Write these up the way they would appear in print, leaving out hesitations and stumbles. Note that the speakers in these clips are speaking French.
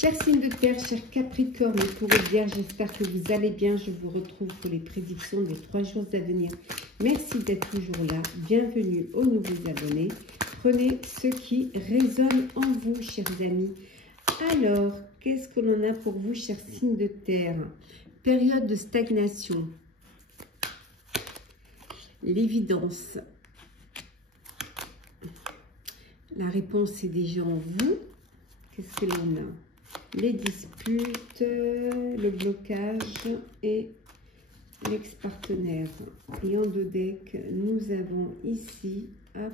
Chers signes de terre, chers Capricorne, pour les Vierges, j'espère que vous allez bien. Je vous retrouve pour les prédictions des 3 jours à venir. Merci d'être toujours là. Bienvenue aux nouveaux abonnés. Prenez ce qui résonne en vous, chers amis. Alors, qu'est-ce que l'on a pour vous, chers signes de terre? Période de stagnation. L'évidence. La réponse est déjà en vous. Qu'est-ce que l'on a? Les disputes, le blocage et l'ex-partenaire. Et en deux decks, nous avons ici hop,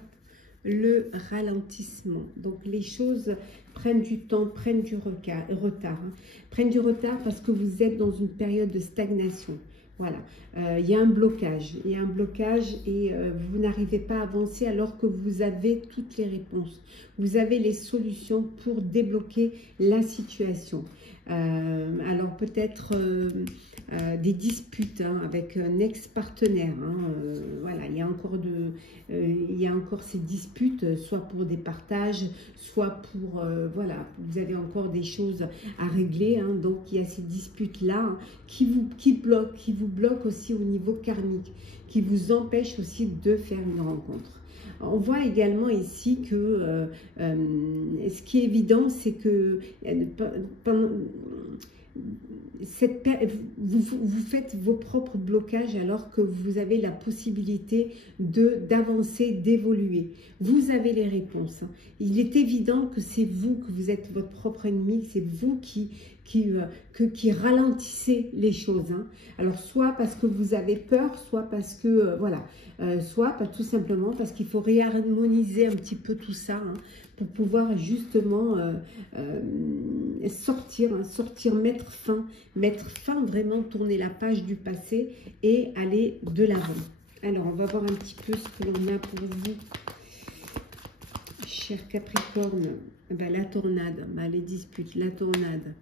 le ralentissement. Donc les choses prennent du temps, prennent du retard. Prennent du retard parce que vous êtes dans une période de stagnation. Voilà, il y a un blocage. Il y a un blocage et vous n'arrivez pas à avancer alors que vous avez toutes les réponses. Vous avez les solutions pour débloquer la situation. Alors peut-être des disputes avec un ex-partenaire. Voilà, il y a encore ces disputes, soit pour des partages, soit pour voilà, vous avez encore des choses à régler. Donc il y a ces disputes-là qui vous bloquent aussi au niveau karmique, qui vous empêchent aussi de faire une rencontre. On voit également ici que ce qui est évident, c'est que vous faites vos propres blocages alors que vous avez la possibilité d'avancer, d'évoluer. Vous avez les réponses. Il est évident que c'est vous, que vous êtes votre propre ennemi, c'est vous qui ralentissez les choses. Alors, soit parce que vous avez peur, soit parce que, voilà, soit pas tout simplement parce qu'il faut réharmoniser un petit peu tout ça pour pouvoir justement sortir, mettre fin, vraiment tourner la page du passé et aller de l'avant. Alors, on va voir un petit peu ce que l'on a pour vous, cher Capricorne. La tornade, les disputes, la tornade,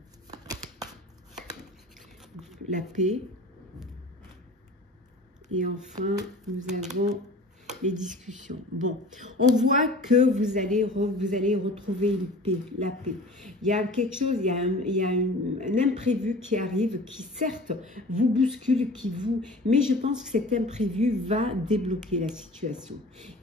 la paix. Et enfin, nous avons les discussions. Bon, on voit que vous allez retrouver une paix, la paix. Il y a quelque chose, il y a un imprévu qui arrive, qui certes vous bouscule, mais je pense que cet imprévu va débloquer la situation.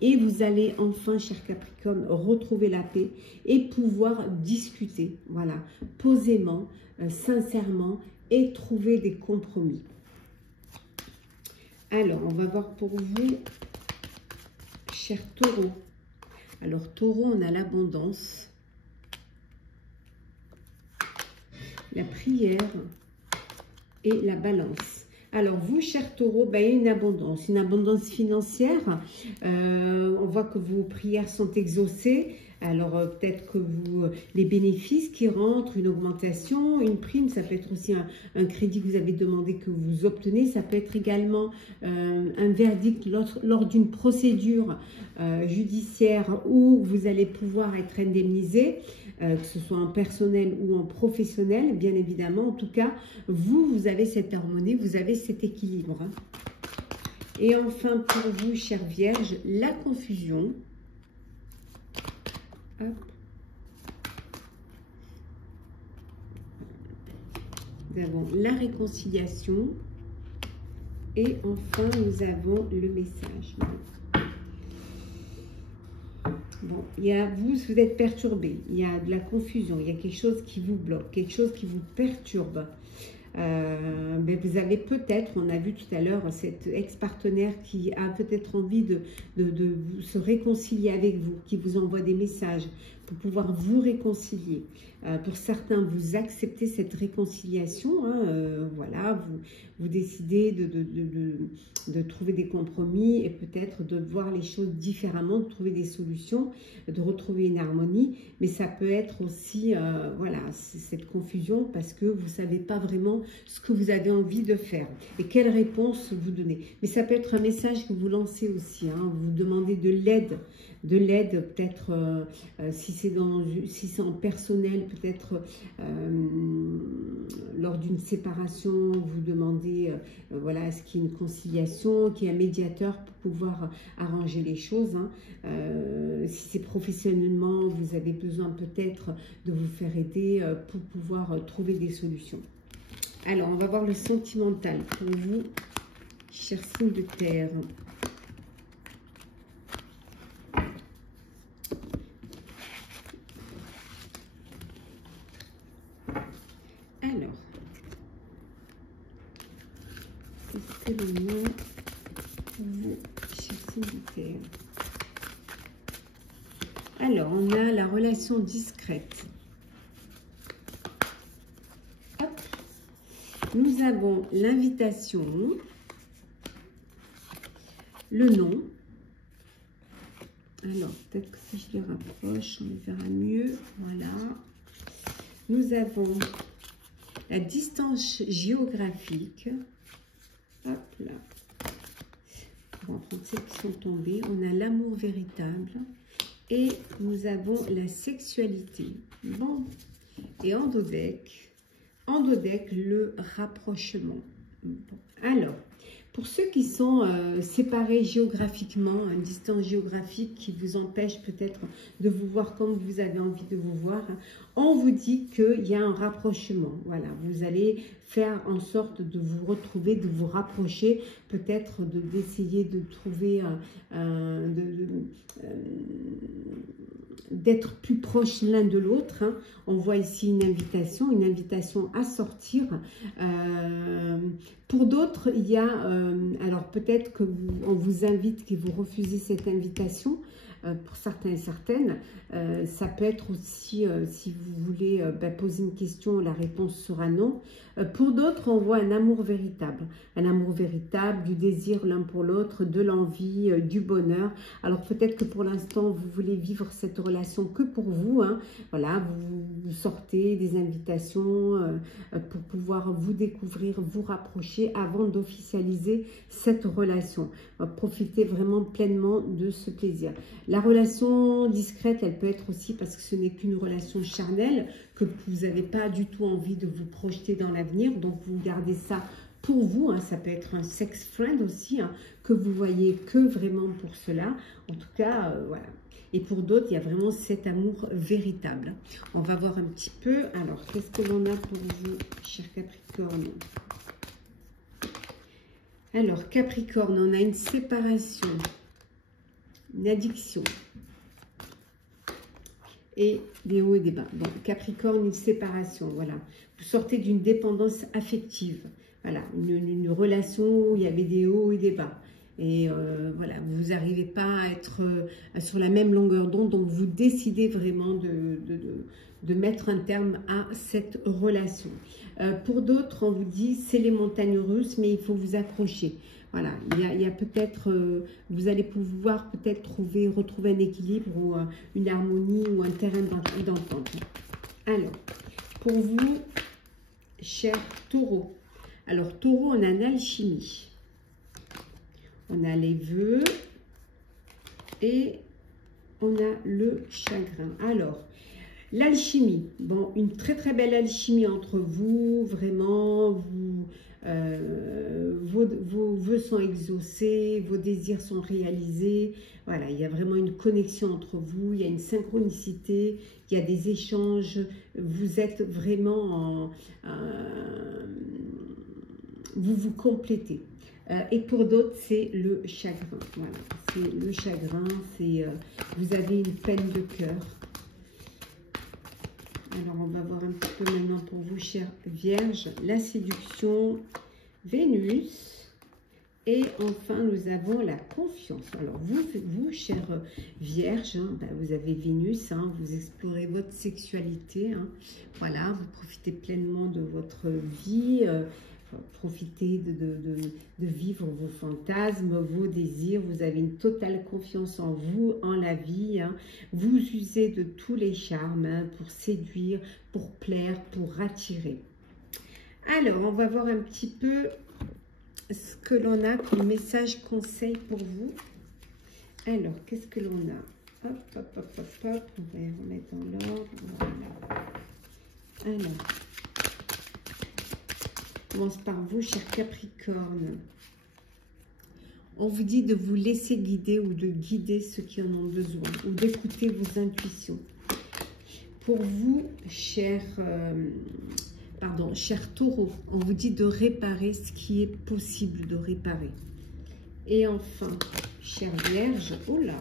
Et vous allez enfin, cher Capricorne, retrouver la paix et pouvoir discuter, voilà, posément, sincèrement, et trouver des compromis. Alors, on va voir pour vous, cher Taureau. Alors, Taureau, on a l'abondance, la prière et la balance. Alors, vous, cher Taureau, une abondance financière. On voit que vos prières sont exaucées. Alors, peut-être que les bénéfices qui rentrent, une augmentation, une prime, ça peut être aussi un crédit que vous avez demandé que vous obtenez. Ça peut être également un verdict lors d'une procédure judiciaire où vous allez pouvoir être indemnisé, que ce soit en personnel ou en professionnel, bien évidemment. En tout cas, vous avez cette harmonie, vous avez cet équilibre. Et enfin, pour vous, chère Vierge, la confusion. Hop. Nous avons la réconciliation et enfin nous avons le message. Bon, vous êtes perturbé, il y a de la confusion, il y a quelque chose qui vous bloque, quelque chose qui vous perturbe. Vous avez peut-être, on a vu tout à l'heure, cet ex-partenaire qui a peut-être envie de se réconcilier avec vous, qui vous envoie des messages pour pouvoir vous réconcilier. Pour certains, vous acceptez cette réconciliation, voilà, vous décidez de trouver des compromis et peut-être de voir les choses différemment, de trouver des solutions, de retrouver une harmonie, mais ça peut être aussi, voilà, cette confusion parce que vous ne savez pas vraiment ce que vous avez envie de faire et quelle réponse vous donnez. Mais ça peut être un message que vous lancez aussi, vous demandez de l'aide de l'aide, peut-être si c'est en personnel, peut-être lors d'une séparation, vous demandez, voilà, est-ce qu'il y a une conciliation, qu'il y ait un médiateur pour pouvoir arranger les choses. Hein. Si c'est professionnellement, vous avez besoin peut-être de vous faire aider pour pouvoir trouver des solutions. Alors, on va voir le sentimental pour vous, chers signes de terre. Alors, qu'est-ce que le mot pour vous, chers signes de terre? Alors, on a la relation discrète. Hop. Nous avons l'invitation, le nom. Alors, peut-être que si je les rapproche, on les verra mieux. Voilà. Nous avons la distance géographique. Hop là. On va prendre celles qui sont tombées. On a l'amour véritable. Et nous avons la sexualité. Bon. Et en dos deck, le rapprochement. Bon. Alors, pour ceux qui sont séparés géographiquement, une distance géographique qui vous empêche peut-être de vous voir comme vous avez envie de vous voir, on vous dit qu'il y a un rapprochement. Voilà, vous allez faire en sorte de vous retrouver, de vous rapprocher, peut-être d'essayer de trouver, d'être plus proches l'un de l'autre. Hein. On voit ici une invitation à sortir. Pour d'autres, il y a, alors peut-être qu'on vous invite, que vous refusez cette invitation. Pour certains et certaines, ça peut être aussi, si vous voulez poser une question, la réponse sera non. Pour d'autres, on voit un amour véritable, du désir l'un pour l'autre, de l'envie, du bonheur. Alors peut-être que pour l'instant, vous voulez vivre cette relation que pour vous. Hein. Voilà, vous sortez des invitations pour pouvoir vous découvrir, vous rapprocher avant d'officialiser cette relation. Profitez vraiment pleinement de ce plaisir. La relation discrète, elle peut être aussi parce que ce n'est qu'une relation charnelle, que vous n'avez pas du tout envie de vous projeter dans l'avenir, donc vous gardez ça pour vous. Hein. Ça peut être un sex friend aussi, hein, que vous voyez que vraiment pour cela. En tout cas, voilà. Et pour d'autres, il y a vraiment cet amour véritable. On va voir un petit peu. Alors, qu'est-ce que l'on a pour vous, cher Capricorne? Alors, Capricorne, on a une séparation, une addiction et des hauts et des bas. Bon, Capricorne, une séparation, voilà. Vous sortez d'une dépendance affective. Voilà, une relation où il y avait des hauts et des bas. Et voilà, vous n'arrivez pas à être sur la même longueur d'onde, donc vous décidez vraiment de mettre un terme à cette relation. Pour d'autres, on vous dit, c'est les montagnes russes, mais il faut vous accrocher. Voilà, il y a peut-être, vous allez pouvoir peut-être retrouver un équilibre ou une harmonie ou un terrain d'entente. Alors, pour vous, chers taureaux. Alors, taureau, on a une alchimie. On a les vœux et on a le chagrin. Alors, l'alchimie. Bon, une très très belle alchimie entre vous. Vraiment, vos vœux sont exaucés, vos désirs sont réalisés. Voilà, il y a vraiment une connexion entre vous. Il y a une synchronicité. Il y a des échanges. Vous êtes vraiment vous vous complétez. Et pour d'autres, c'est le chagrin. Voilà, c'est le chagrin, c'est vous avez une peine de cœur. Alors, on va voir un petit peu maintenant pour vous, chère Vierge, la séduction, Vénus. Et enfin, nous avons la confiance. Alors, vous chère Vierge, hein, vous avez Vénus, hein, vous explorez votre sexualité. Hein, voilà, vous profitez pleinement de votre vie. Profitez de vivre vos fantasmes, vos désirs. Vous avez une totale confiance en vous, en la vie. Hein. Vous usez de tous les charmes hein, pour séduire, pour plaire, pour attirer. Alors, on va voir un petit peu ce que l'on a comme message conseil pour vous. Alors, qu'est-ce que l'on a? Hop, hop, hop, hop, hop. On va les remettre dans l'ordre. Voilà. Alors, on commence par vous, cher Capricorne. On vous dit de vous laisser guider ou de guider ceux qui en ont besoin, ou d'écouter vos intuitions. Pour vous, cher taureau, on vous dit de réparer ce qui est possible de réparer. Et enfin, chère Vierge, oh là,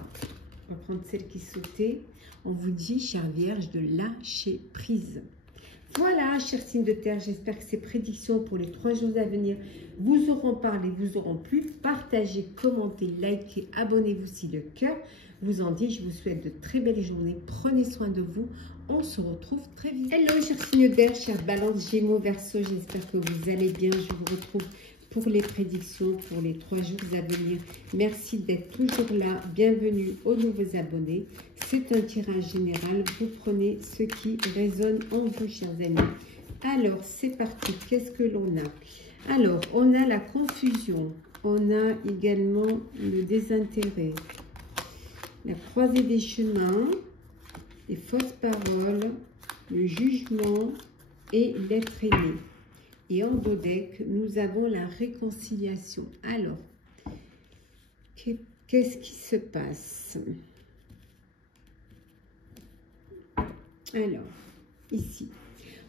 on va prendre celle qui sautait. On vous dit, chère Vierge, de lâcher prise. Voilà, chers signes de terre, j'espère que ces prédictions pour les 3 jours à venir vous auront parlé, vous auront plu. Partagez, commentez, likez, abonnez-vous si le cœur vous en dit. Je vous souhaite de très belles journées. Prenez soin de vous. On se retrouve très vite. Hello, chers signes d'air, chers Balance, Gémeaux, Verseau. J'espère que vous allez bien. Je vous retrouve pour les prédictions pour les 3 jours à venir. Merci d'être toujours là. Bienvenue aux nouveaux abonnés. C'est un tirage général. Vous prenez ce qui résonne en vous, chers amis. Alors, c'est parti. Qu'est-ce que l'on a? Alors, on a la confusion. On a également le désintérêt. La croisée des chemins. Les fausses paroles. Le jugement et l'être aimé. Et en dos deck, nous avons la réconciliation. Alors, qu'est-ce qui se passe? Alors, ici.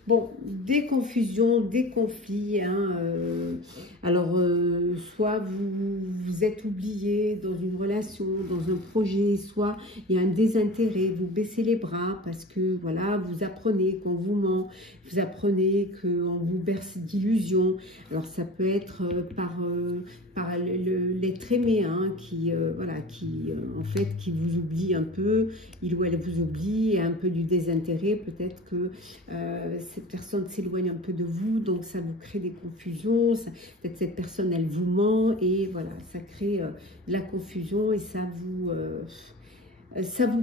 Bon, des confusions, des conflits. Hein, soit vous êtes oublié dans une relation, dans un projet, soit il y a un désintérêt, vous baissez les bras parce que voilà, vous apprenez qu'on vous ment, vous apprenez qu'on vous berce d'illusions. Alors ça peut être par l'être aimé, hein, qui en fait qui vous oublie un peu, il ou elle vous oublie, et un peu du désintérêt, peut-être que cette personne s'éloigne un peu de vous, donc ça vous crée des confusions, peut-être cette personne elle vous ment, et voilà, ça crée la confusion et ça vous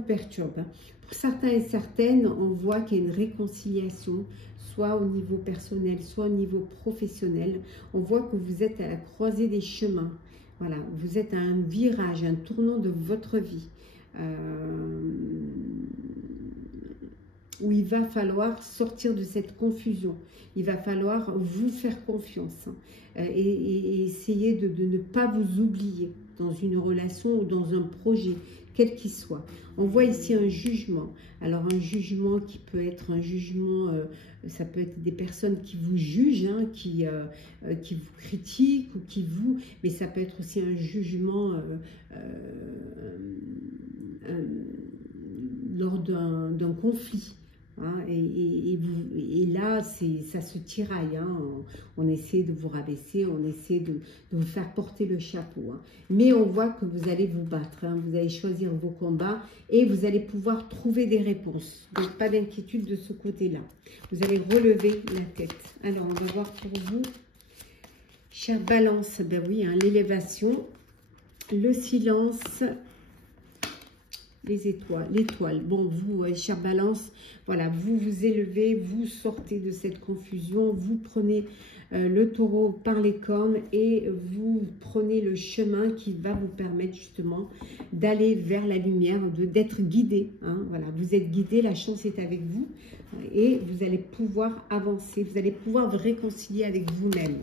perturbe. Pour certains et certaines, on voit qu'il y a une réconciliation, soit au niveau personnel, soit au niveau professionnel. On voit que vous êtes à la croisée des chemins. Voilà, vous êtes à un virage, un tournant de votre vie. Où il va falloir sortir de cette confusion. Il va falloir vous faire confiance, hein, et essayer de ne pas vous oublier dans une relation ou dans un projet, quel qu'il soit. On voit ici un jugement. Alors un jugement qui peut être un jugement, ça peut être des personnes qui vous jugent, hein, qui vous critiquent, ou mais ça peut être aussi un jugement lors d'un conflit. Hein, et là, ça se tiraille, hein, on essaie de vous rabaisser, on essaie de vous faire porter le chapeau. Hein. Mais on voit que vous allez vous battre, hein, vous allez choisir vos combats et vous allez pouvoir trouver des réponses. Donc, pas d'inquiétude de ce côté-là. Vous allez relever la tête. Alors, on va voir pour vous, chère Balance, ben oui, hein, l'élévation, le silence, les étoiles, l'étoile. Bon, vous, chère Balance, voilà, vous vous élevez, vous sortez de cette confusion, vous prenez le taureau par les cornes et vous prenez le chemin qui va vous permettre justement d'aller vers la lumière, d'être guidé. Hein, voilà, vous êtes guidé, la chance est avec vous et vous allez pouvoir avancer, vous allez pouvoir vous réconcilier avec vous-même.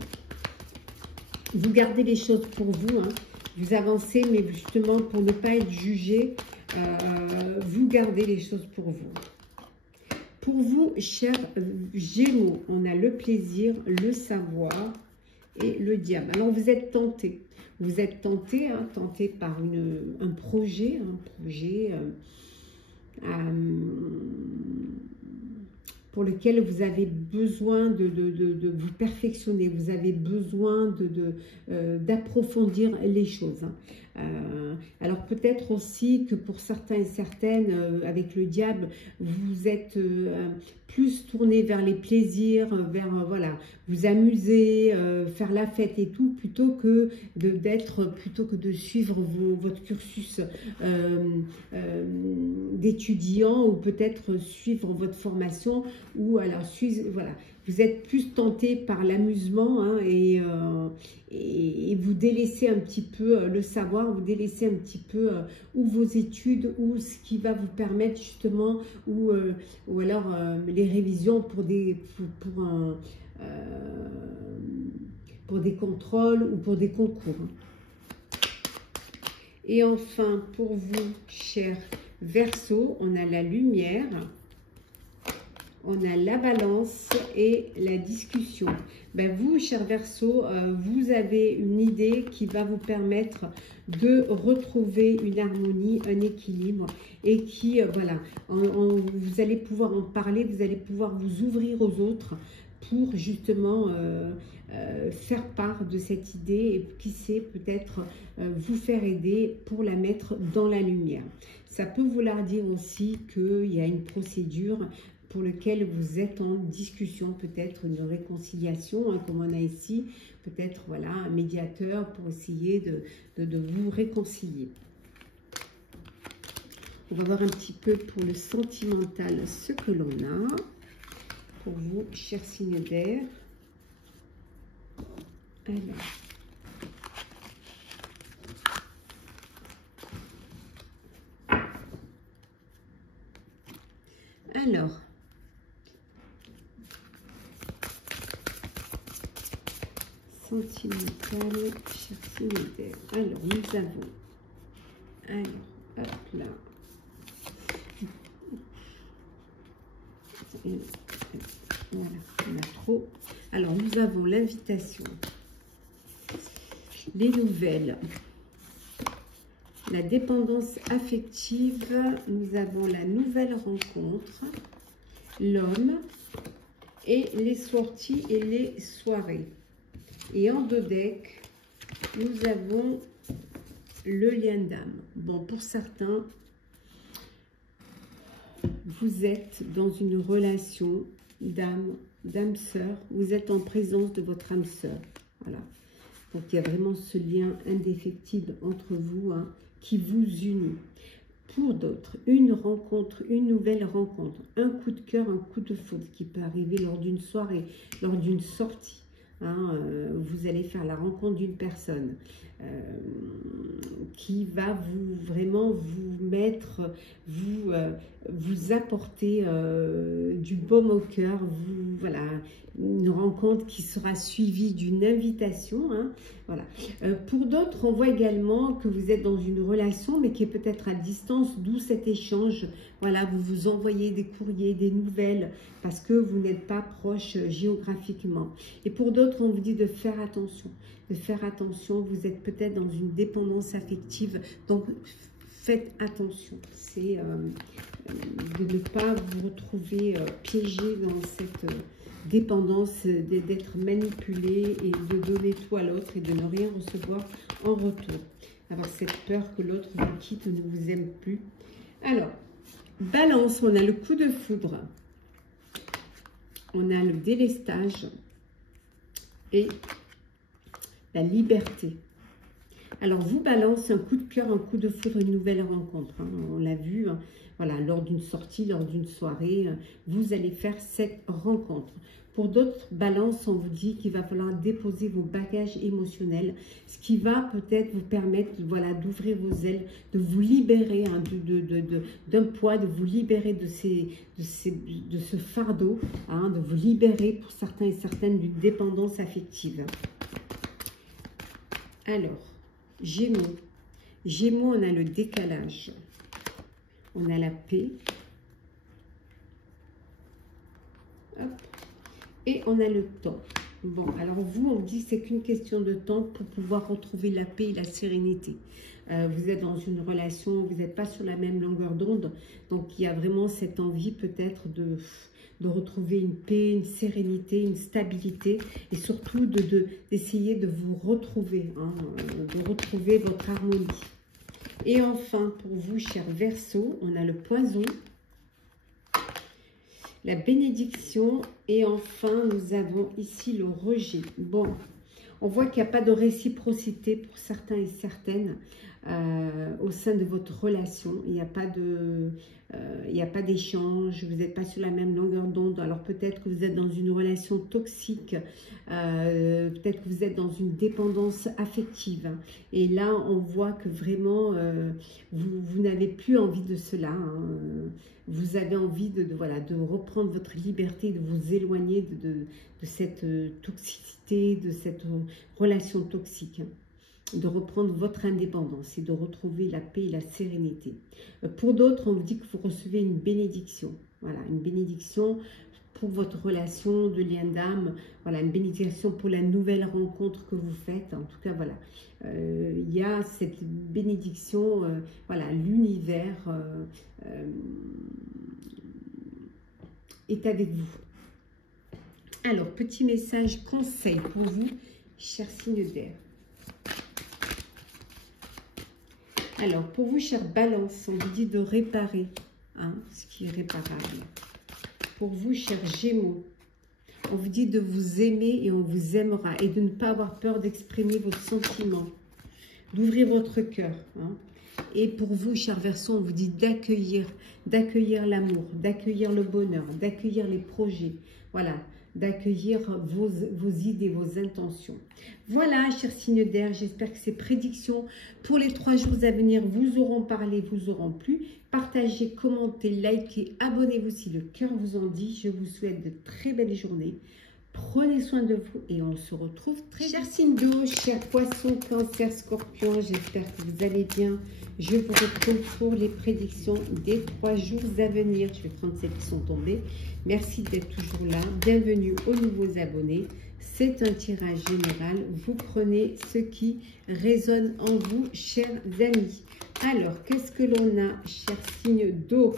Vous gardez les choses pour vous, hein, vous avancez, mais justement pour ne pas être jugé, vous gardez les choses pour vous. Pour vous, chers Gémeaux, on a le plaisir, le savoir et le diable. Alors, vous êtes tenté. Vous êtes tenté, hein, tenté par un projet pour lequel vous avez besoin de vous perfectionner, vous avez besoin d'approfondir les choses. Hein. Alors peut-être aussi que pour certains et certaines, avec le diable, vous êtes plus tourné vers les plaisirs, vers voilà, vous amuser, faire la fête et tout, plutôt que de suivre votre cursus d'étudiant, ou peut-être suivre votre formation, ou alors voilà, vous êtes plus tenté par l'amusement, hein, et vous délaissez un petit peu le savoir, vous délaissez un petit peu ou vos études, ou ce qui va vous permettre justement, ou alors les révisions pour des contrôles ou pour des concours. Et enfin, pour vous, chers Verseaux, on a la lumière, on a la balance et la discussion. Ben vous, chers Verseaux, vous avez une idée qui va vous permettre de retrouver une harmonie, un équilibre, et qui, voilà, vous allez pouvoir en parler, vous allez pouvoir vous ouvrir aux autres pour justement faire part de cette idée, et qui sait, peut-être vous faire aider pour la mettre dans la lumière. Ça peut vouloir dire aussi qu'il y a une procédure pour laquelle vous êtes en discussion, peut-être une réconciliation, hein, comme on a ici, peut-être voilà, un médiateur pour essayer de vous réconcilier. On va voir un petit peu pour le sentimental ce que l'on a pour vous, chers signes d'air. Alors, sentimental, cher signe d'air. Alors, nous avons, hop là, voilà, on a trop. Alors, nous avons l'invitation, les nouvelles, la dépendance affective, nous avons la nouvelle rencontre, l'homme, et les sorties et les soirées. Et en deux decks, nous avons le lien d'âme. Bon, pour certains, vous êtes dans une relation d'âme sœur. Vous êtes en présence de votre âme sœur. Voilà. Donc, il y a vraiment ce lien indéfectible entre vous, hein, qui vous unit. Pour d'autres, une rencontre, une nouvelle rencontre, un coup de cœur, un coup de foudre qui peut arriver lors d'une soirée, lors d'une sortie. Hein, vous allez faire la rencontre d'une personne qui va vraiment vous mettre, vous apporter du baume au cœur. Voilà, une rencontre qui sera suivie d'une invitation. Hein, voilà. Pour d'autres, on voit également que vous êtes dans une relation, mais qui est peut-être à distance, d'où cet échange. Voilà, vous vous envoyez des courriers, des nouvelles, parce que vous n'êtes pas proche géographiquement. Et pour d'autres, on vous dit de faire attention. De faire attention, vous êtes peut-être dans une dépendance affective, donc faites attention. C'est de ne pas vous retrouver piégé dans cette dépendance, d'être manipulé et de donner tout à l'autre et de ne rien recevoir en retour. Avoir cette peur que l'autre vous quitte ou ne vous aime plus. Alors, Balance, on a le coup de foudre, on a le délestage et la liberté. Alors, vous, Balance, un coup de cœur, un coup de foudre, une nouvelle rencontre. Hein, on l'a vu, hein, voilà, lors d'une sortie, lors d'une soirée, vous allez faire cette rencontre. Pour d'autres, Balance, on vous dit qu'il va falloir déposer vos bagages émotionnels, ce qui va peut-être vous permettre, voilà, d'ouvrir vos ailes, de vous libérer, hein, d'un poids, de vous libérer de ce fardeau, hein, de vous libérer pour certains et certaines d'une dépendance affective. Alors, Gémeaux. Gémeaux, on a le décalage, on a la paix, hop, et on a le temps. Bon, alors vous, on dit que c'est qu'une question de temps pour pouvoir retrouver la paix et la sérénité. Vous êtes dans une relation, vous n'êtes pas sur la même longueur d'onde, donc il y a vraiment cette envie peut-être de retrouver une paix, une sérénité, une stabilité, et surtout d'essayer de vous retrouver, hein, de retrouver votre harmonie. Et enfin, pour vous, chers Verseaux, on a le poison, la bénédiction, et enfin, nous avons ici le rejet. Bon, On voit qu'il n'y a pas de réciprocité pour certains et certaines au sein de votre relation. Il n'y a pas d'échange, vous n'êtes pas sur la même longueur d'onde. Alors peut-être que vous êtes dans une relation toxique, peut-être que vous êtes dans une dépendance affective. Et là, on voit que vraiment, vous n'avez plus envie de cela. Vous avez envie de reprendre votre liberté, de vous éloigner de cette toxicité, de cette relation toxique, de reprendre votre indépendance et de retrouver la paix et la sérénité. Pour d'autres, on vous dit que vous recevez une bénédiction. Voilà, une bénédiction pour votre relation de lien d'âme. Voilà, une bénédiction pour la nouvelle rencontre que vous faites. En tout cas, voilà, il y a cette bénédiction. Voilà, l'univers est avec vous. Alors, petit message conseil pour vous, chers signes d'air. Alors, pour vous, chère Balance, on vous dit de réparer ce qui est réparable. Pour vous, chers Gémeaux, on vous dit de vous aimer et on vous aimera. Et de ne pas avoir peur d'exprimer vos sentiments. D'ouvrir votre cœur. Et pour vous, chers Verseaux, on vous dit d'accueillir l'amour, d'accueillir le bonheur, d'accueillir les projets. Voilà, d'accueillir vos idées, vos intentions. Voilà, chers signes d'air, j'espère que ces prédictions pour les 3 jours à venir vous auront parlé, vous auront plu. Partagez, commentez, likez, abonnez-vous si le cœur vous en dit. Je vous souhaite de très belles journées. Prenez soin de vous et on se retrouve très vite. Chers signes d'eau, chers poissons, cancer, scorpion, j'espère que vous allez bien. Je vous retrouve pour les prédictions des 3 jours à venir. Je vais prendre celles qui sont tombées. Merci d'être toujours là. Bienvenue aux nouveaux abonnés. C'est un tirage général. Vous prenez ce qui résonne en vous, chers amis. Alors, qu'est-ce que l'on a, chers signes d'eau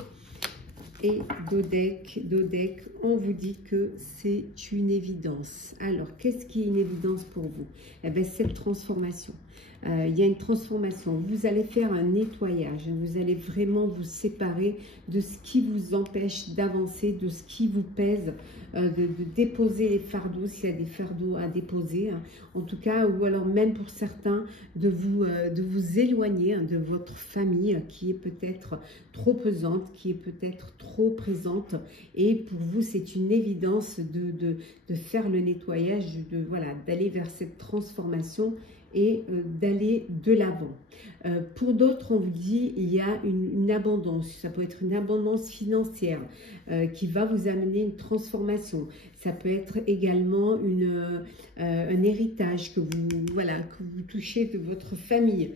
et d'Odec, on vous dit que c'est une évidence. Alors, qu'est-ce qui est une évidence pour vous? Eh bien, cette transformation. Il y a une transformation. Vous allez faire un nettoyage. Vous allez vraiment vous séparer de ce qui vous empêche d'avancer, de ce qui vous pèse, de déposer les fardeaux, s'il y a des fardeaux à déposer. En tout cas, ou alors même pour certains, de vous éloigner de votre famille qui est peut-être trop pesante, qui est peut-être trop présente. Et pour vous, c'est une évidence de faire le nettoyage, d'aller vers cette transformation et d'aller de l'avant. Pour d'autres, on vous dit il y a une abondance. Ça peut être une abondance financière qui va vous amener une transformation. Ça peut être également un héritage que vous touchez de votre famille.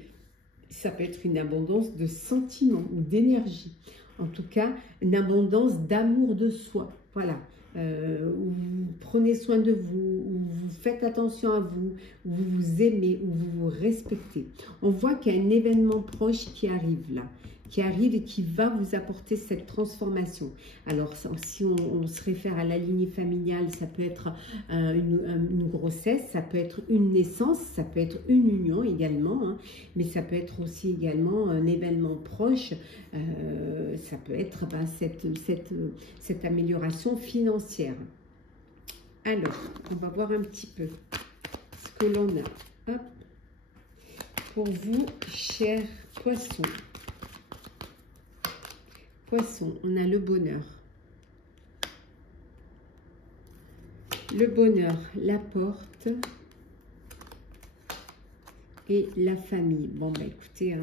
Ça peut être une abondance de sentiments ou d'énergie. En tout cas, une abondance d'amour de soi. Voilà. Où vous prenez soin de vous, où vous faites attention à vous, où vous vous aimez, où vous vous respectez. On voit qu'il y a un événement proche qui arrive là, et qui va vous apporter cette transformation. Alors, si on se réfère à la lignée familiale, ça peut être une grossesse, ça peut être une naissance, ça peut être une union également, mais ça peut être aussi également un événement proche, ça peut être cette amélioration financière. Alors, on va voir un petit peu ce que l'on a. Hop. Pour vous, chers poissons. Poisson, on a le bonheur. Le bonheur, la porte et la famille. Bon, bah écoutez,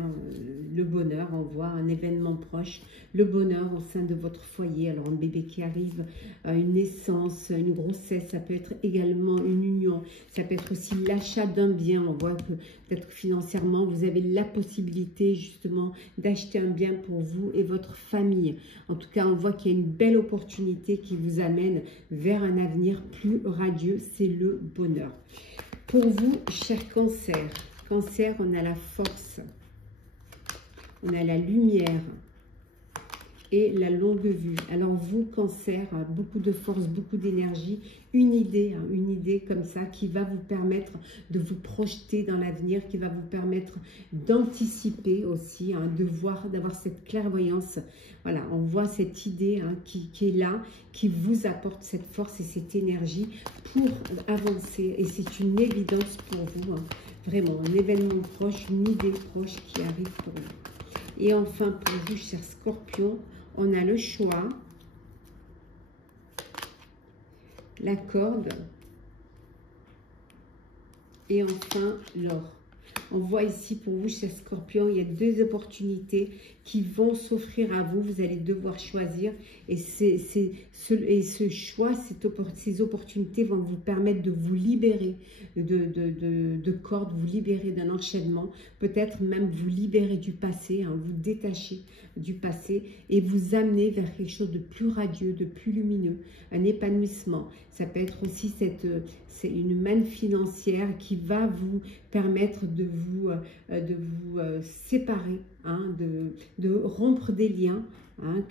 le bonheur, on voit un événement proche. Le bonheur au sein de votre foyer. Alors, un bébé qui arrive, une naissance, une grossesse, ça peut être également une union. Ça peut être aussi l'achat d'un bien. On voit que peut-être financièrement, vous avez la possibilité justement d'acheter un bien pour vous et votre famille. En tout cas, on voit qu'il y a une belle opportunité qui vous amène vers un avenir plus radieux. C'est le bonheur. Pour vous, chers cancers, Cancer, on a la force, on a la lumière, et la longue vue. Alors vous, Cancer, beaucoup de force, beaucoup d'énergie, une idée comme ça qui va vous permettre de vous projeter dans l'avenir, qui va vous permettre d'anticiper aussi, de voir, d'avoir cette clairvoyance. Voilà, on voit cette idée qui est là, qui vous apporte cette force et cette énergie pour avancer. Et c'est une évidence pour vous, vraiment, un événement proche, une idée proche qui arrive pour vous. Et enfin, pour vous, chers Scorpions, on a le choix, la corde et enfin l'or. On voit ici pour vous, chers Scorpions, il y a deux opportunités qui vont s'offrir à vous. Vous allez devoir choisir et ce choix, ces opportunités vont vous permettre de vous libérer de cordes, vous libérer d'un enchaînement, peut-être même vous libérer du passé, vous détacher du passé et vous amener vers quelque chose de plus radieux, de plus lumineux, un épanouissement. Ça peut être aussi c'est une manne financière qui va vous permettre de vous séparer, de rompre des liens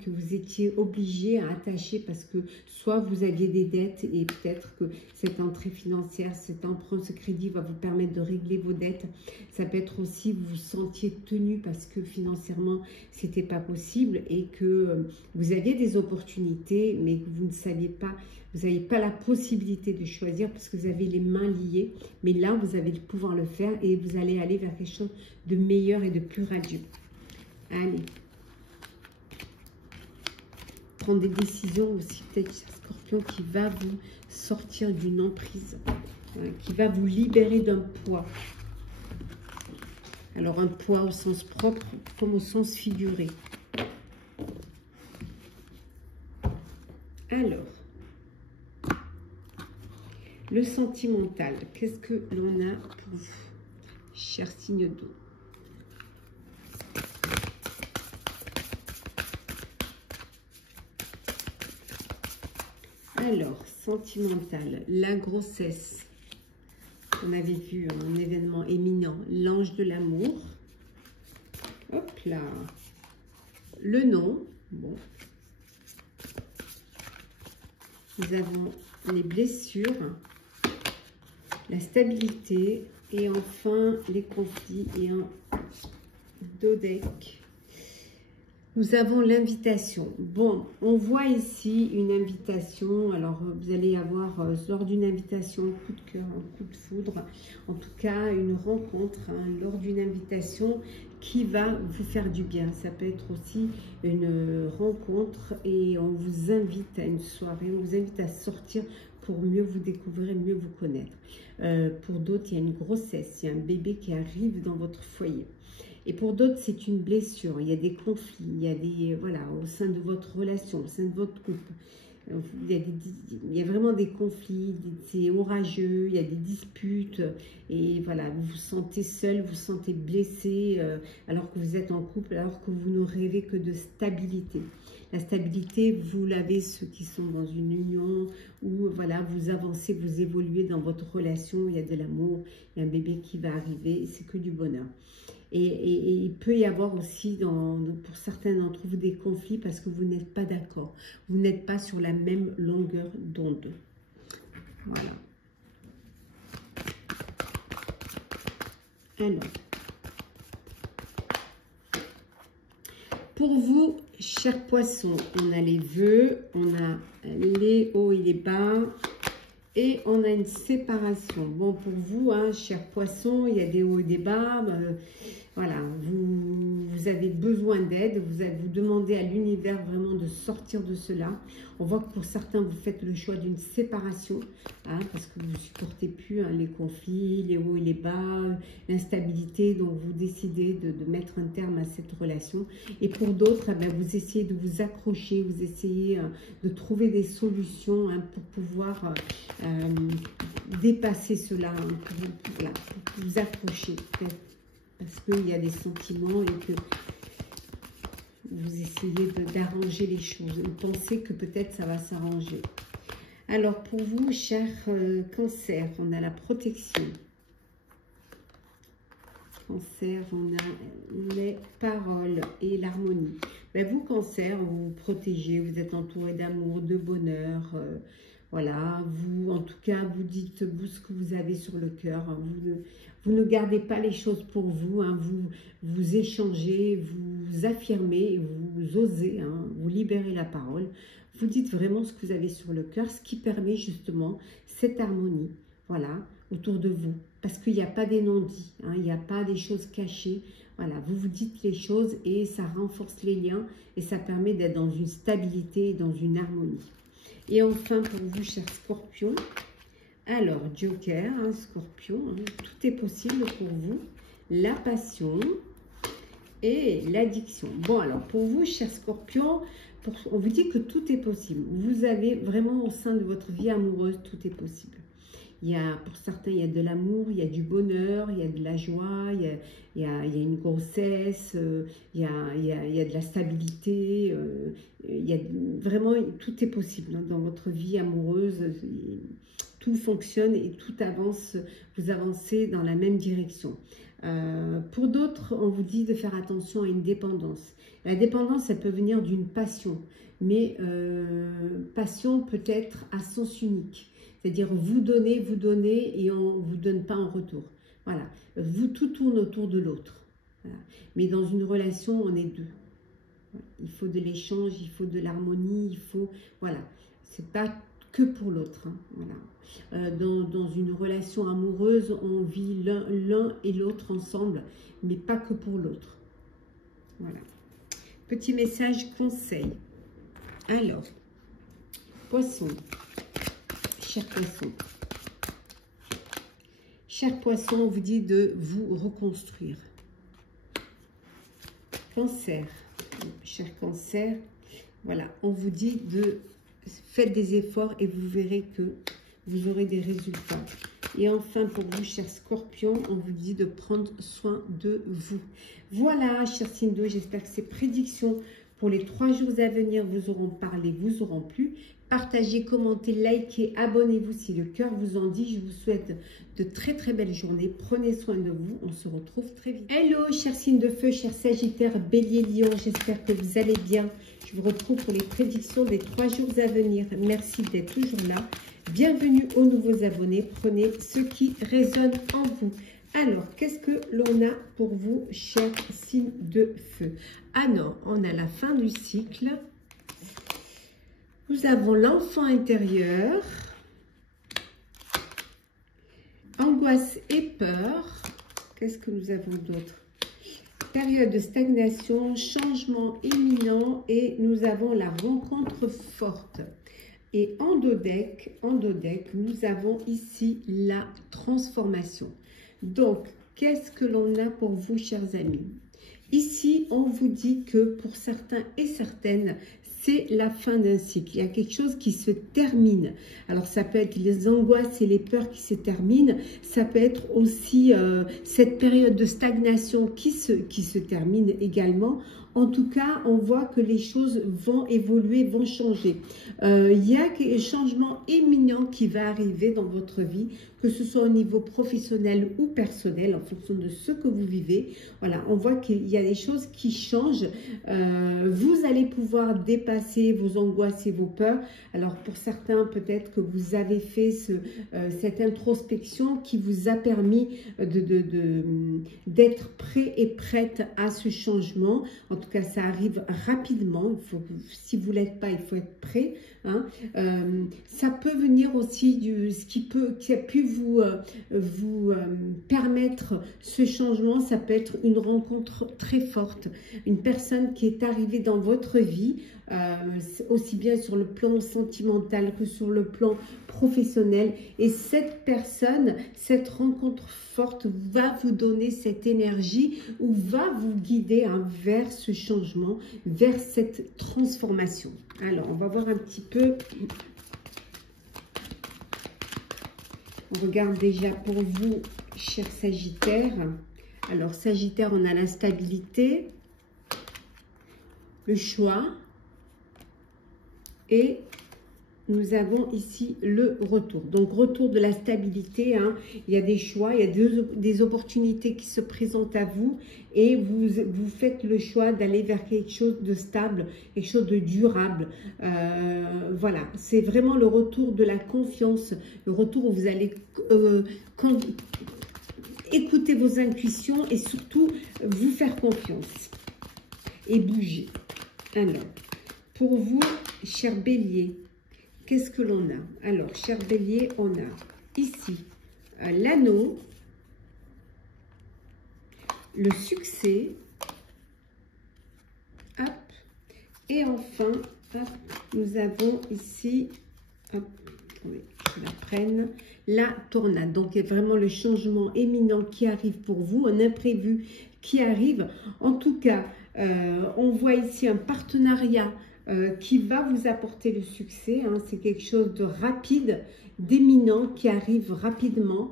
que vous étiez obligé à attacher parce que soit vous aviez des dettes et peut-être que cette entrée financière, cet emprunt, ce crédit va vous permettre de régler vos dettes. Ça peut être aussi vous vous sentiez tenu parce que financièrement c'était pas possible et que vous aviez des opportunités mais que vous ne saviez pas, vous n'avez pas la possibilité de choisir parce que vous avez les mains liées, mais là vous avez le pouvoir le faire et vous allez aller vers quelque chose de meilleur et de plus radieux. Allez, prendre des décisions aussi, peut-être, Scorpion, qui va vous sortir d'une emprise, qui va vous libérer d'un poids. Alors, un poids au sens propre comme au sens figuré. Alors, le sentimental, qu'est-ce que l'on a pour vous, cher signe d'eau? Alors, sentimental, la grossesse, on avait vu un événement éminent, l'ange de l'amour, hop là, le nom, bon, nous avons les blessures, la stabilité et enfin les conflits et un dos deck. Nous avons l'invitation. Bon, on voit ici une invitation. Alors, vous allez avoir lors d'une invitation un coup de cœur, un coup de foudre. En tout cas, une rencontre lors d'une invitation qui va vous faire du bien. Ça peut être aussi une rencontre et on vous invite à une soirée. On vous invite à sortir pour mieux vous découvrir, mieux vous connaître. Pour d'autres, il y a une grossesse, il y a un bébé qui arrive dans votre foyer. Et pour d'autres, c'est une blessure, il y a des conflits, il y a des, voilà, au sein de votre relation, au sein de votre couple. Il y a vraiment des conflits, c'est orageux, il y a des disputes et voilà, vous vous sentez seul, vous vous sentez blessé alors que vous êtes en couple, alors que vous ne rêvez que de stabilité. La stabilité, vous l'avez ceux qui sont dans une union où voilà, vous avancez, vous évoluez dans votre relation, il y a de l'amour, il y a un bébé qui va arriver, c'est que du bonheur. Et il peut y avoir aussi, pour certains d'entre vous, des conflits parce que vous n'êtes pas d'accord. Vous n'êtes pas sur la même longueur d'onde. Voilà. Alors, pour vous, chers poissons, on a les vœux, on a les hauts et les bas. Et on a une séparation. Bon, pour vous, chers poissons, il y a des hauts et des bas. Voilà, vous avez besoin d'aide. Vous demandez à l'univers vraiment de sortir de cela. On voit que pour certains, vous faites le choix d'une séparation. Parce que vous ne supportez plus les conflits, les hauts et les bas, l'instabilité. Donc, vous décidez de mettre un terme à cette relation. Et pour d'autres, vous essayez de vous accrocher. Vous essayez de trouver des solutions pour pouvoir... dépasser cela, pour vous accrocher, parce qu'il y a des sentiments et que vous essayez d'arranger les choses. Vous pensez que peut-être ça va s'arranger. Alors pour vous, chers Cancer, on a la protection. Cancer, on a les paroles et l'harmonie. Ben vous, Cancer, vous vous protégez, vous êtes entouré d'amour, de bonheur. Voilà, vous, en tout cas, vous dites vous ce que vous avez sur le cœur. Hein, vous ne gardez pas les choses pour vous. Hein, vous échangez, vous affirmez, vous osez, hein, vous libérez la parole. Vous dites vraiment ce que vous avez sur le cœur, ce qui permet justement cette harmonie, voilà, autour de vous. Parce qu'il n'y a pas des non-dits, hein, il n'y a pas des choses cachées. Voilà, vous vous dites les choses et ça renforce les liens et ça permet d'être dans une stabilité et dans une harmonie. Et enfin, pour vous, chers scorpions, alors, Joker, hein, Scorpion, hein, tout est possible pour vous. La passion et l'addiction. Bon, alors, pour vous, chers scorpions, on vous dit que tout est possible. Vous avez vraiment au sein de votre vie amoureuse, tout est possible. Il y a, pour certains, il y a de l'amour, il y a du bonheur, il y a de la joie, il y a une grossesse, il y a de la stabilité, il y a vraiment, tout est possible hein, dans votre vie amoureuse. Tout fonctionne et tout avance, vous avancez dans la même direction. Pour d'autres, on vous dit de faire attention à une dépendance. La dépendance, elle peut venir d'une passion, mais passion peut être à sens unique. C'est-à-dire vous donnez et on ne vous donne pas en retour. Voilà, tout tourne autour de l'autre. Voilà. Mais dans une relation, on est deux. Il faut de l'échange, il faut de l'harmonie, il faut... Voilà, c'est pas que pour l'autre. Hein, voilà. Dans une relation amoureuse, on vit l'un et l'autre ensemble, mais pas que pour l'autre. Voilà. Petit message conseil. Alors, Poisson. Cher Poisson. Cher Poisson, on vous dit de vous reconstruire. Cancer. Cher Cancer, voilà, on vous dit de... Faites des efforts et vous verrez que vous aurez des résultats. Et enfin, pour vous, chers scorpions, on vous dit de prendre soin de vous. Voilà, chers signes d'eau, j'espère que ces prédictions pour les 3 jours à venir vous auront parlé, vous auront plu. Partagez, commentez, likez, abonnez-vous si le cœur vous en dit. Je vous souhaite de très très belles journées. Prenez soin de vous. On se retrouve très vite. Hello, chers signes de feu, chers Sagittaires, Bélier, Lion. J'espère que vous allez bien. Je vous retrouve pour les prédictions des 3 jours à venir. Merci d'être toujours là. Bienvenue aux nouveaux abonnés. Prenez ce qui résonne en vous. Alors, qu'est-ce que l'on a pour vous, chers signes de feu? Alors, on a la fin du cycle. Nous avons l'enfant intérieur, angoisse et peur. Qu'est-ce que nous avons d'autre? Période de stagnation, changement imminent et nous avons la rencontre forte. Et en dos deck, nous avons ici la transformation. Donc, qu'est-ce que l'on a pour vous, chers amis? Ici, on vous dit que pour certains et certaines, c'est la fin d'un cycle. Il y a quelque chose qui se termine. Alors, ça peut être les angoisses et les peurs qui se terminent. Ça peut être aussi cette période de stagnation qui se termine également. En tout cas, on voit que les choses vont évoluer, vont changer. Il y a un changement imminent qui va arriver dans votre vie, que ce soit au niveau professionnel ou personnel, en fonction de ce que vous vivez. Voilà, on voit qu'il y a des choses qui changent. Vous allez pouvoir dépasser vos angoisses et vos peurs. Alors, pour certains, peut-être que vous avez fait cette introspection qui vous a permis d'être prêt et prête à ce changement. En tout cas, ça arrive rapidement. Si vous ne l'êtes pas, il faut être prêt. Hein. Ça peut venir aussi ce qui a pu vous permettre ce changement. Ça peut être une rencontre très forte, une personne qui est arrivée dans votre vie, aussi bien sur le plan sentimental que sur le plan professionnel. Et cette personne, cette rencontre forte va vous donner cette énergie ou va vous guider vers ce changement, vers cette transformation. Alors, on va voir un petit peu. On regarde déjà pour vous, chers Sagittaires. Alors, Sagittaire, on a la stabilité, le choix et nous avons ici le retour. Donc, retour de la stabilité. Hein. Il y a des choix, il y a des opportunités qui se présentent à vous et vous faites le choix d'aller vers quelque chose de stable, quelque chose de durable. Voilà, c'est vraiment le retour de la confiance, le retour où vous allez écouter vos intuitions et surtout vous faire confiance et bouger. Alors, pour vous, cher Bélier, qu'est-ce que l'on a? Alors, cher Bélier, on a ici l'anneau, le succès, hop, et enfin, hop, nous avons ici, hop, oui, je la prenne, la tornade. Donc, il y a vraiment le changement éminent qui arrive pour vous, un imprévu qui arrive. En tout cas, on voit ici un partenariat qui va vous apporter le succès. Hein. C'est quelque chose de rapide, d'éminent, qui arrive rapidement,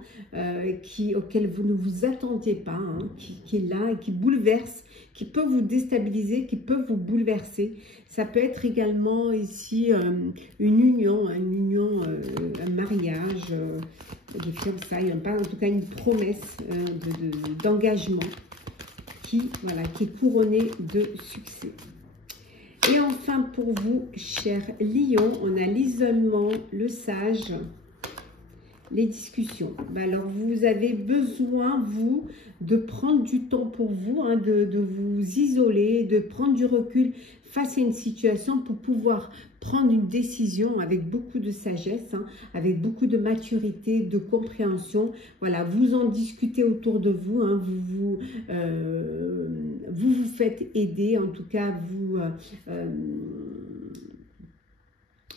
auquel vous ne vous attendiez pas, hein, qui est là et qui bouleverse, qui peut vous déstabiliser, qui peut vous bouleverser. Ça peut être également ici une union, un mariage, des fiançailles, en tout cas une promesse d'engagement qui est couronnée de succès. Et enfin, pour vous, cher Lion, on a l'isolement, le sage, les discussions. Alors, vous avez besoin, vous, de prendre du temps pour vous, hein, de vous isoler, de prendre du recul face à une situation pour pouvoir prendre une décision avec beaucoup de sagesse, hein, avec beaucoup de maturité, de compréhension. Voilà, vous en discutez autour de vous, hein, vous faites aider, en tout cas,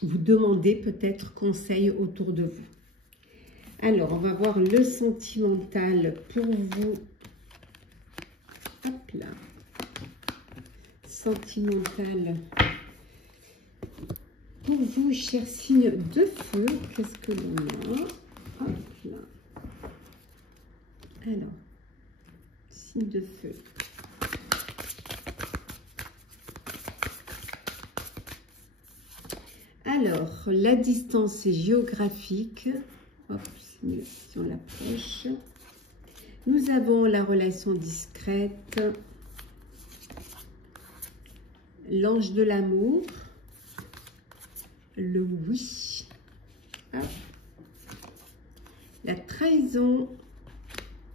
vous demandez peut-être conseil autour de vous. Alors, on va voir le sentimental pour vous. Hop là. Sentimental pour vous, chers signes de feu. Qu'est-ce que l'on a? Hop là. Alors, signe de feu. Alors, la distance géographique. Hop, si on l'approche. Nous avons la relation discrète. L'ange de l'amour. Le oui. Hop. La trahison.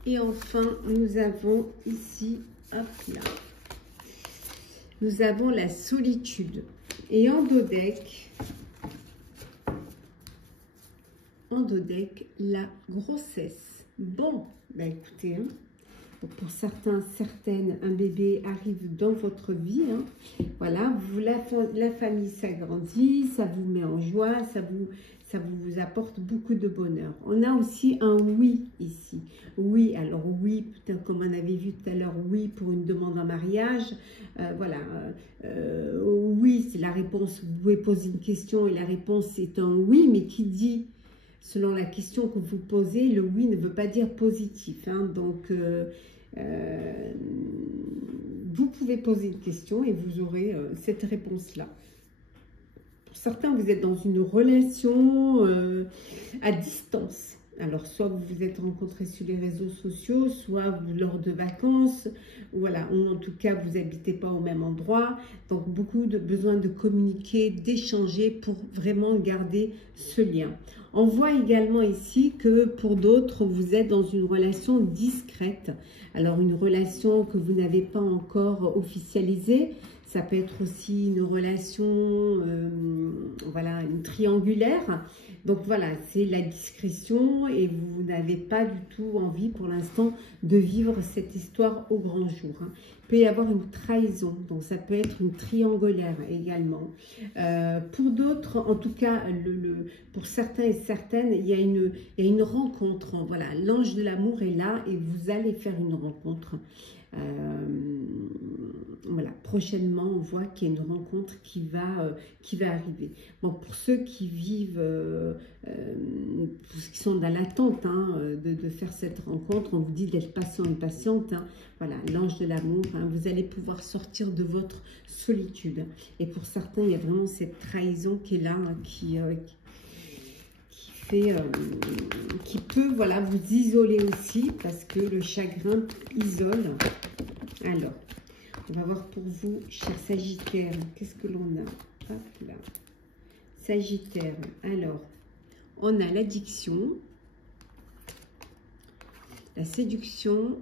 Et enfin, nous avons ici, hop là. Nous avons la solitude. Et en dos deck, la grossesse. Bon, bah écoutez, hein, pour certains, certaines, un bébé arrive dans votre vie. Hein. Voilà, la famille s'agrandit, ça vous met en joie, ça vous apporte beaucoup de bonheur. On a aussi un oui ici. Oui, alors oui, comme on avait vu tout à l'heure, oui pour une demande en mariage. Voilà, oui, c'est la réponse. Vous pouvez poser une question et la réponse est un oui, mais qui dit, selon la question que vous posez, le oui ne veut pas dire positif. Hein, donc, vous pouvez poser une question et vous aurez cette réponse-là. Pour certains, vous êtes dans une relation à distance. Alors, soit vous vous êtes rencontrés sur les réseaux sociaux, soit lors de vacances, voilà, ou en tout cas, vous n'habitez pas au même endroit. Donc, beaucoup de besoin de communiquer, d'échanger pour vraiment garder ce lien. On voit également ici que pour d'autres, vous êtes dans une relation discrète. Alors, une relation que vous n'avez pas encore officialisée. Ça peut être aussi une relation, voilà, une triangulaire. Donc voilà, c'est la discrétion et vous n'avez pas du tout envie pour l'instant de vivre cette histoire au grand jour. Hein. Il peut y avoir une trahison, donc ça peut être une triangulaire également. Pour d'autres, en tout cas, pour certains et certaines, il y a une rencontre. Voilà, l'ange de l'amour est là et vous allez faire une rencontre. Voilà, prochainement, on voit qu'il y a une rencontre qui va arriver. Bon, pour ceux qui vivent, pour ceux qui sont dans l'attente hein, de faire cette rencontre, on vous dit d'être patient et patiente. Hein. Voilà, l'ange de l'amour, hein, vous allez pouvoir sortir de votre solitude. Et pour certains, il y a vraiment cette trahison qui est là, hein, qui peut voilà, vous isoler aussi, parce que le chagrin isole. Alors, on va voir pour vous, cher Sagittaire, qu'est-ce que l'on a? Hop là. Sagittaire, alors, on a l'addiction, la séduction,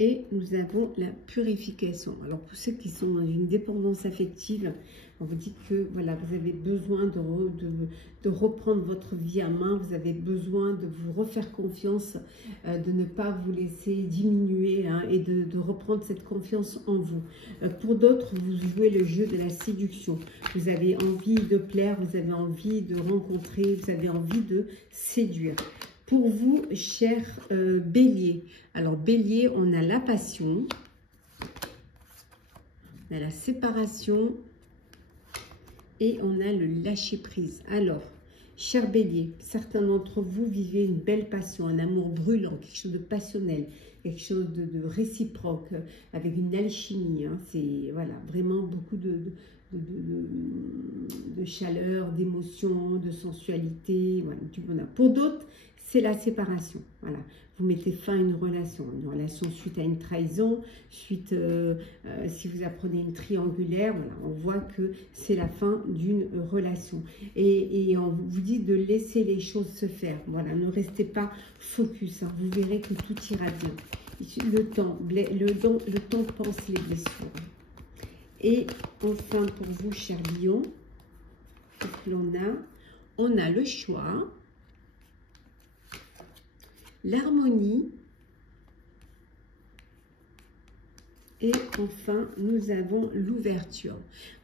et nous avons la purification. Alors, pour ceux qui sont dans une dépendance affective, on vous dit que voilà, vous avez besoin de reprendre votre vie en main, vous avez besoin de vous refaire confiance, de ne pas vous laisser diminuer hein, et de reprendre cette confiance en vous. Pour d'autres, vous jouez le jeu de la séduction. Vous avez envie de plaire, vous avez envie de rencontrer, vous avez envie de séduire. Pour vous, cher Bélier, alors Bélier, on a la passion, on a la séparation et on a le lâcher-prise. Alors, cher Bélier, certains d'entre vous vivez une belle passion, un amour brûlant, quelque chose de passionnel, quelque chose de réciproque, avec une alchimie. Hein, c'est voilà, vraiment beaucoup de chaleur, d'émotion, de sensualité, voilà, du bonheur. Pour d'autres, c'est la séparation. Voilà, vous mettez fin à une relation suite à une trahison, suite, si vous apprenez une triangulaire, voilà, on voit que c'est la fin d'une relation. Et on vous dit de laisser les choses se faire. Voilà, ne restez pas focus, hein, vous verrez que tout ira bien. Le temps pense les blessures. Et enfin, pour vous, cher Lion, qu'est-ce que l'on a? On a le choix, l'harmonie, et enfin, nous avons l'ouverture.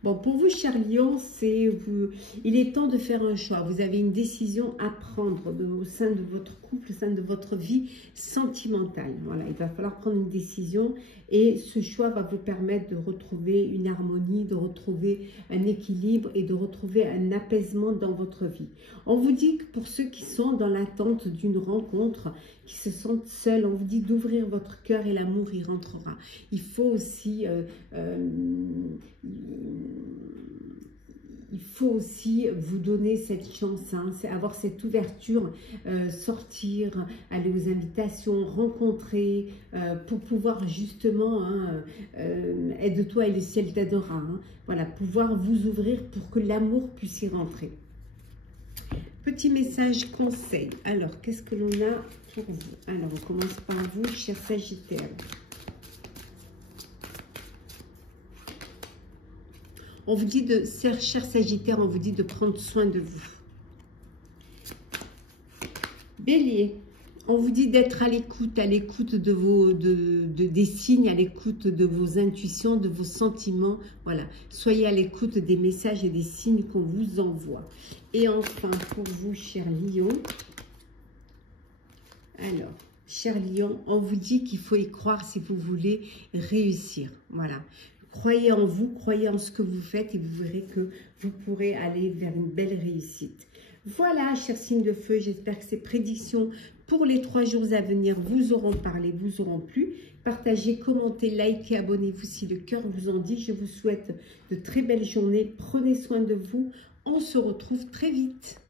Bon, pour vous, cher Lion, il est temps de faire un choix. Vous avez une décision à prendre au sein de votre couple, au sein de votre vie sentimentale. Voilà, il va falloir prendre une décision et ce choix va vous permettre de retrouver une harmonie, de retrouver un équilibre et de retrouver un apaisement dans votre vie. On vous dit que pour ceux qui sont dans l'attente d'une rencontre, qui se sentent seuls, on vous dit d'ouvrir votre cœur et l'amour y rentrera. Il faut aussi vous donner cette chance, hein, avoir cette ouverture, sortir, aller aux invitations, rencontrer, pour pouvoir justement, hein, aide-toi et le ciel t'aidera, hein, voilà, pouvoir vous ouvrir pour que l'amour puisse y rentrer. Petit message conseil. Alors, qu'est-ce que l'on a pour vous? Alors, on commence par vous, cher Sagittaire. On vous dit cher Sagittaire, on vous dit de prendre soin de vous. Bélier, on vous dit d'être à l'écoute des signes, à l'écoute de vos intuitions, de vos sentiments. Voilà, soyez à l'écoute des messages et des signes qu'on vous envoie. Et enfin, pour vous, cher Lion, alors, cher Lion, on vous dit qu'il faut y croire si vous voulez réussir. Voilà. Croyez en vous, croyez en ce que vous faites et vous verrez que vous pourrez aller vers une belle réussite. Voilà, chers signes de feu, j'espère que ces prédictions pour les 3 jours à venir vous auront parlé, vous auront plu. Partagez, commentez, likez, abonnez-vous si le cœur vous en dit. Je vous souhaite de très belles journées. Prenez soin de vous. On se retrouve très vite.